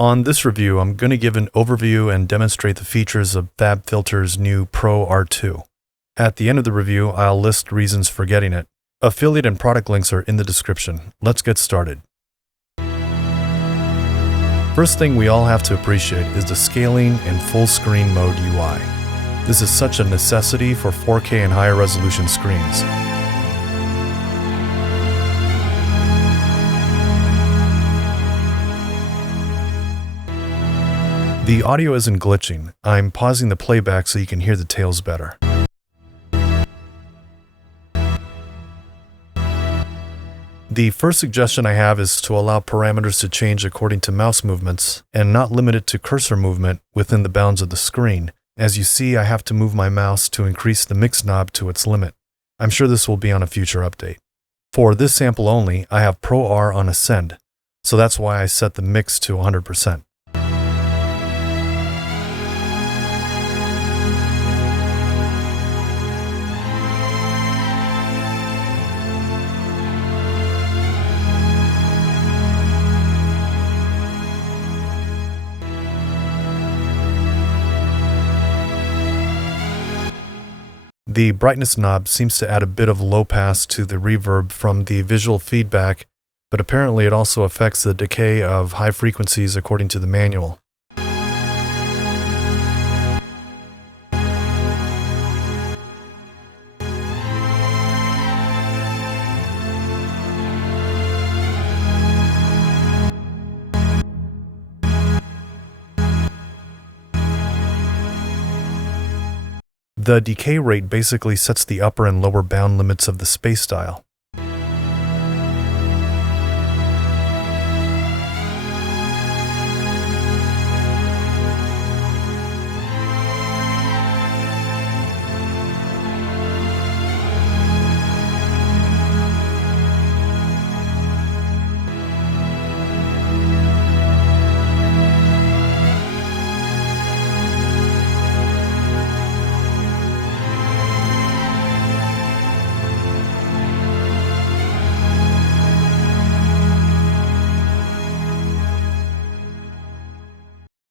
On this review, I'm going to give an overview and demonstrate the features of Fabfilter's new Pro R2. At the end of the review, I'll list reasons for getting it. Affiliate and product links are in the description. Let's get started. First thing we all have to appreciate is the scaling and full screen mode UI. This is such a necessity for 4K and higher resolution screens. The audio isn't glitching. I'm pausing the playback so you can hear the tails better. The first suggestion I have is to allow parameters to change according to mouse movements and not limit it to cursor movement within the bounds of the screen. As you see, I have to move my mouse to increase the mix knob to its limit. I'm sure this will be on a future update. For this sample only, I have Pro R on Ascend, so that's why I set the mix to 100%. The brightness knob seems to add a bit of low pass to the reverb from the visual feedback, but apparently it also affects the decay of high frequencies according to the manual. The decay rate basically sets the upper and lower bound limits of the space dial.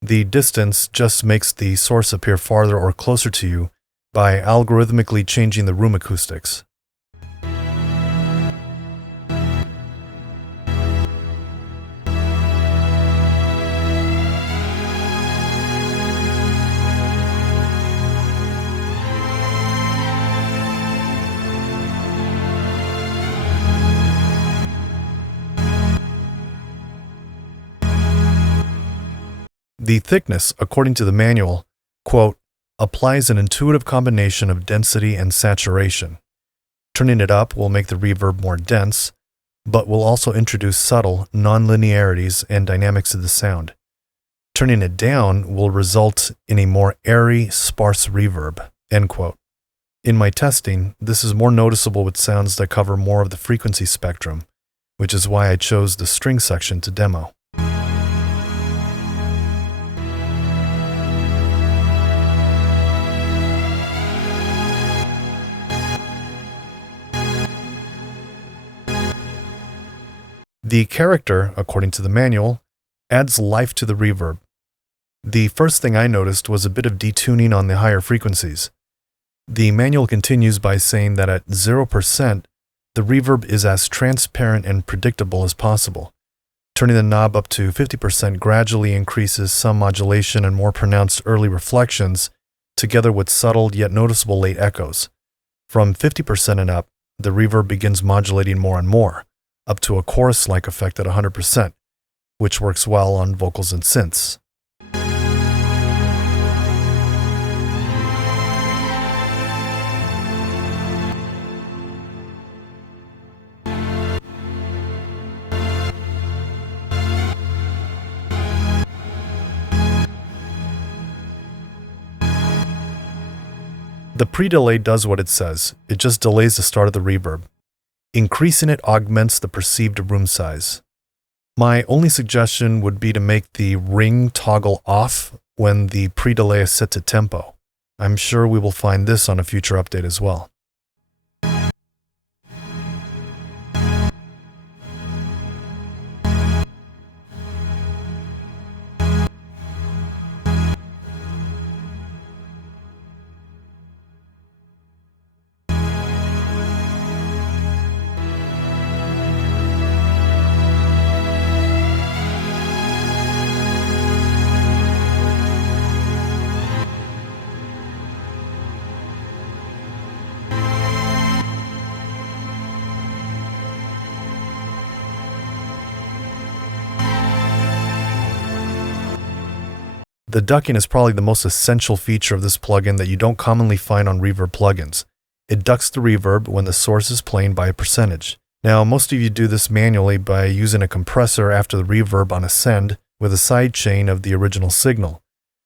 The distance just makes the source appear farther or closer to you by algorithmically changing the room acoustics. The thickness, according to the manual, quote, applies an intuitive combination of density and saturation. Turning it up will make the reverb more dense, but will also introduce subtle non-linearities and dynamics to the sound. Turning it down will result in a more airy, sparse reverb, end quote. In my testing, this is more noticeable with sounds that cover more of the frequency spectrum, which is why I chose the string section to demo. The character, according to the manual, adds life to the reverb. The first thing I noticed was a bit of detuning on the higher frequencies. The manual continues by saying that at 0%, the reverb is as transparent and predictable as possible. Turning the knob up to 50% gradually increases some modulation and more pronounced early reflections, together with subtle yet noticeable late echoes. From 50% and up, the reverb begins modulating more and more, up to a chorus-like effect at 100%, which works well on vocals and synths. The pre-delay does what it says. It just delays the start of the reverb. Increasing it augments the perceived room size. My only suggestion would be to make the ring toggle off when the pre-delay is set to tempo. I'm sure we will find this on a future update as well. The ducking is probably the most essential feature of this plugin that you don't commonly find on reverb plugins. It ducks the reverb when the source is playing by a percentage. Now, most of you do this manually by using a compressor after the reverb on a send with a side chain of the original signal.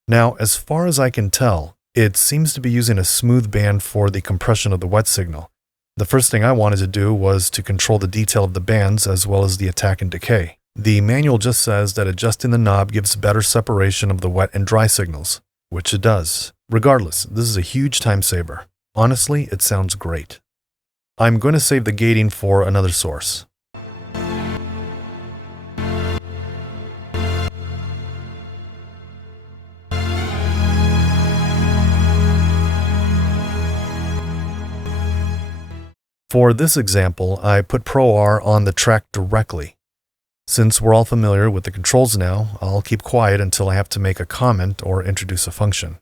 Now, as far as I can tell, it seems to be using a smooth band for the compression of the wet signal. The first thing I wanted to do was to control the detail of the bands as well as the attack and decay. The manual just says that adjusting the knob gives better separation of the wet and dry signals, which it does. Regardless, this is a huge time saver. Honestly, it sounds great. I'm going to save the gating for another source. For this example, I put Pro R on the track directly. Since we're all familiar with the controls now, I'll keep quiet until I have to make a comment or introduce a function.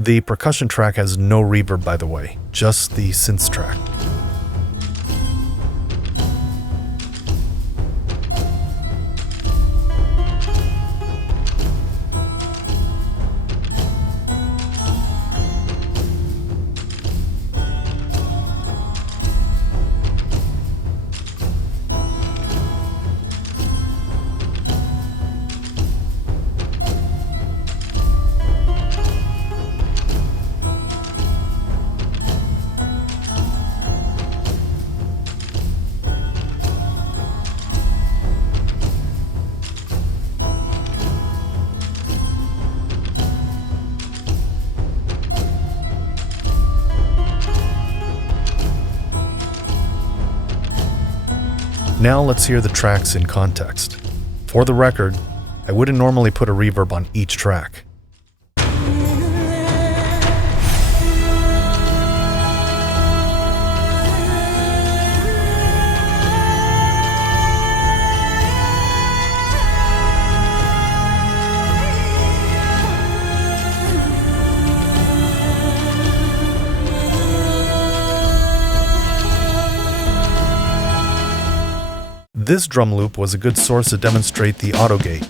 The percussion track has no reverb, by the way, just the synths track. Now let's hear the tracks in context. For the record, I wouldn't normally put a reverb on each track. This drum loop was a good source to demonstrate the auto gate.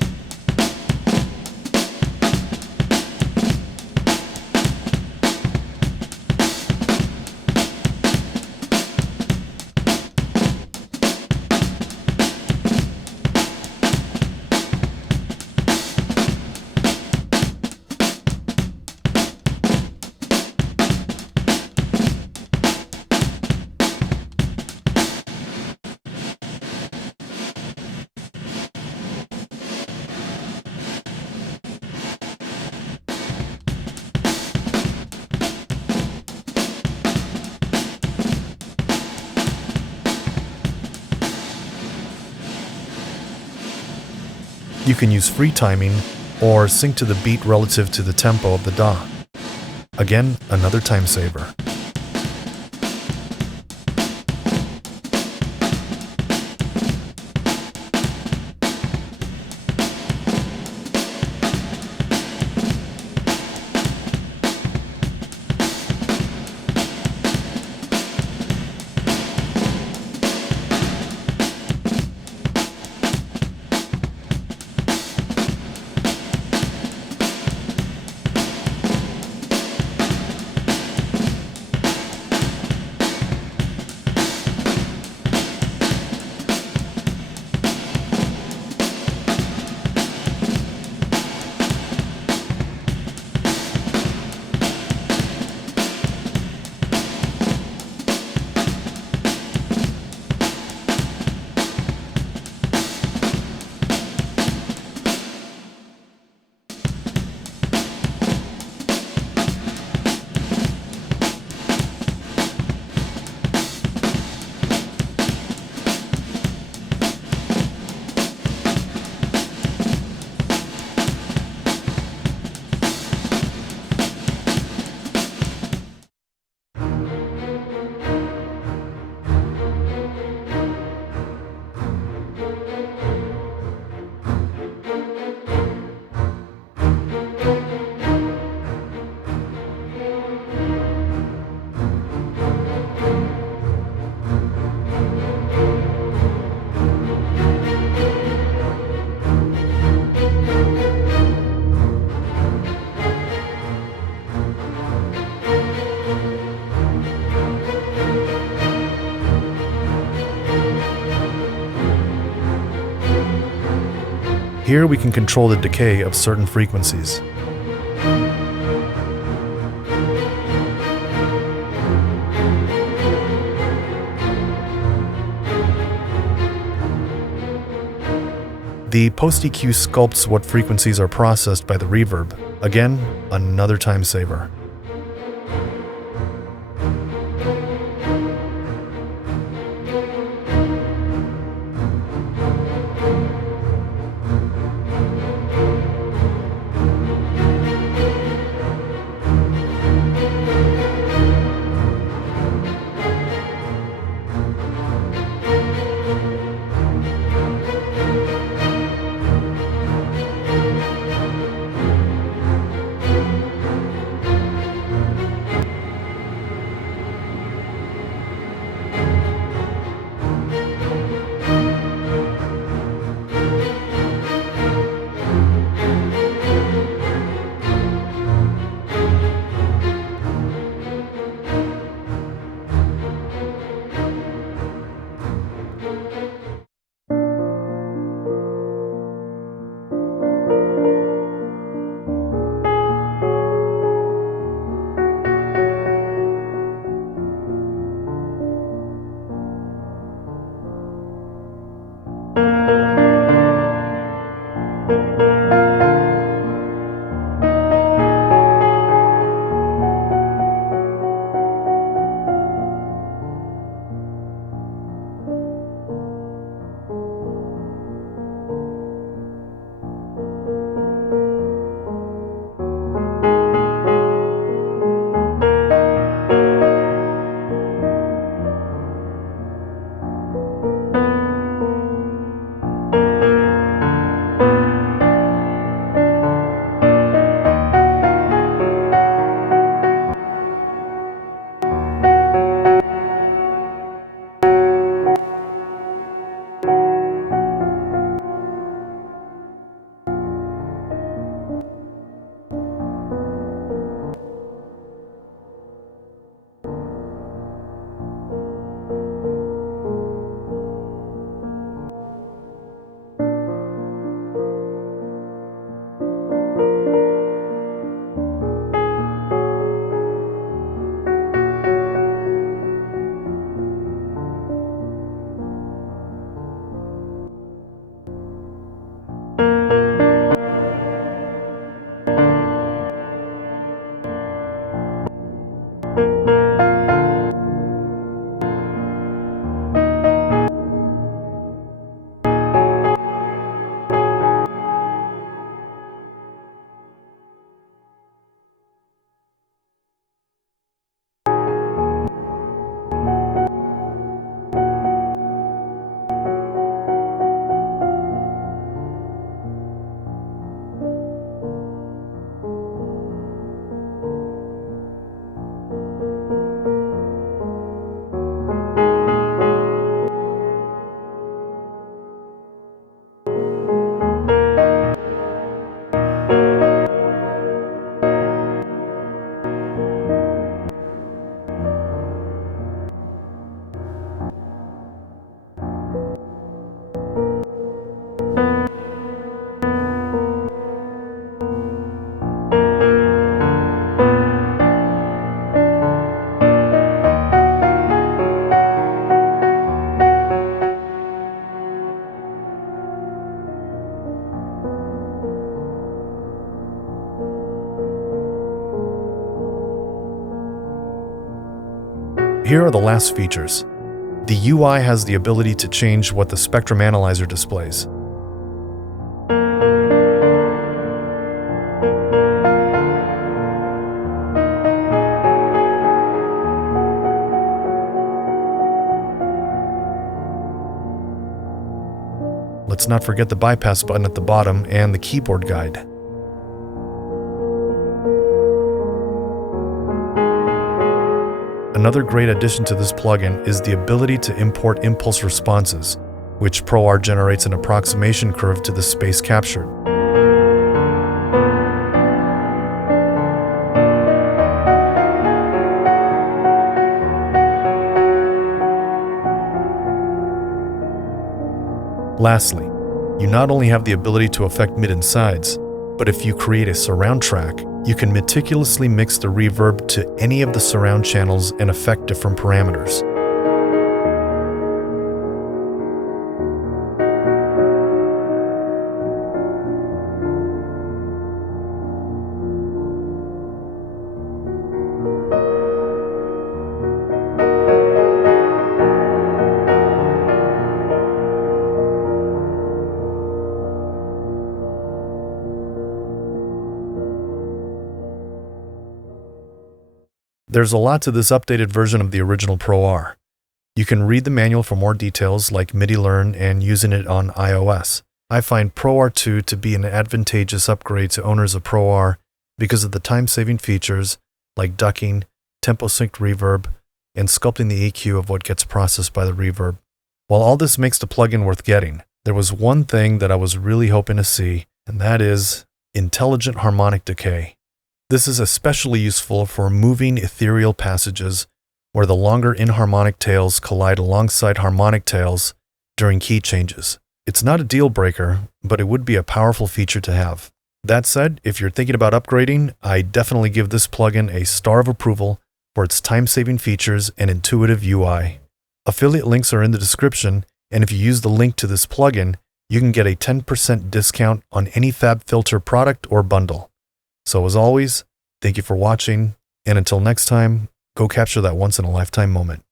You can use free timing or sync to the beat relative to the tempo of the DAW. Again, another time saver. Here we can control the decay of certain frequencies. The post-EQ sculpts what frequencies are processed by the reverb. Again, another time saver. Here are the last features. The UI has the ability to change what the spectrum analyzer displays. Let's not forget the bypass button at the bottom and the keyboard guide. Another great addition to this plugin is the ability to import impulse responses, which ProR generates an approximation curve to the space captured. Lastly, you not only have the ability to affect mid and sides, but if you create a surround track, you can meticulously mix the reverb to any of the surround channels and affect different parameters. There's a lot to this updated version of the original ProR. You can read the manual for more details like MIDI learn and using it on iOS. I find ProR 2 to be an advantageous upgrade to owners of ProR because of the time-saving features like ducking, tempo-synced reverb, and sculpting the EQ of what gets processed by the reverb. While all this makes the plugin worth getting, there was one thing that I was really hoping to see, and that is intelligent harmonic decay. This is especially useful for moving ethereal passages where the longer inharmonic tails collide alongside harmonic tails during key changes. It's not a deal breaker, but it would be a powerful feature to have. That said, if you're thinking about upgrading, I definitely give this plugin a star of approval for its time-saving features and intuitive UI. Affiliate links are in the description, and if you use the link to this plugin, you can get a 10% discount on any Fabfilter product or bundle. So as always, thank you for watching, and until next time, go capture that once-in-a-lifetime moment.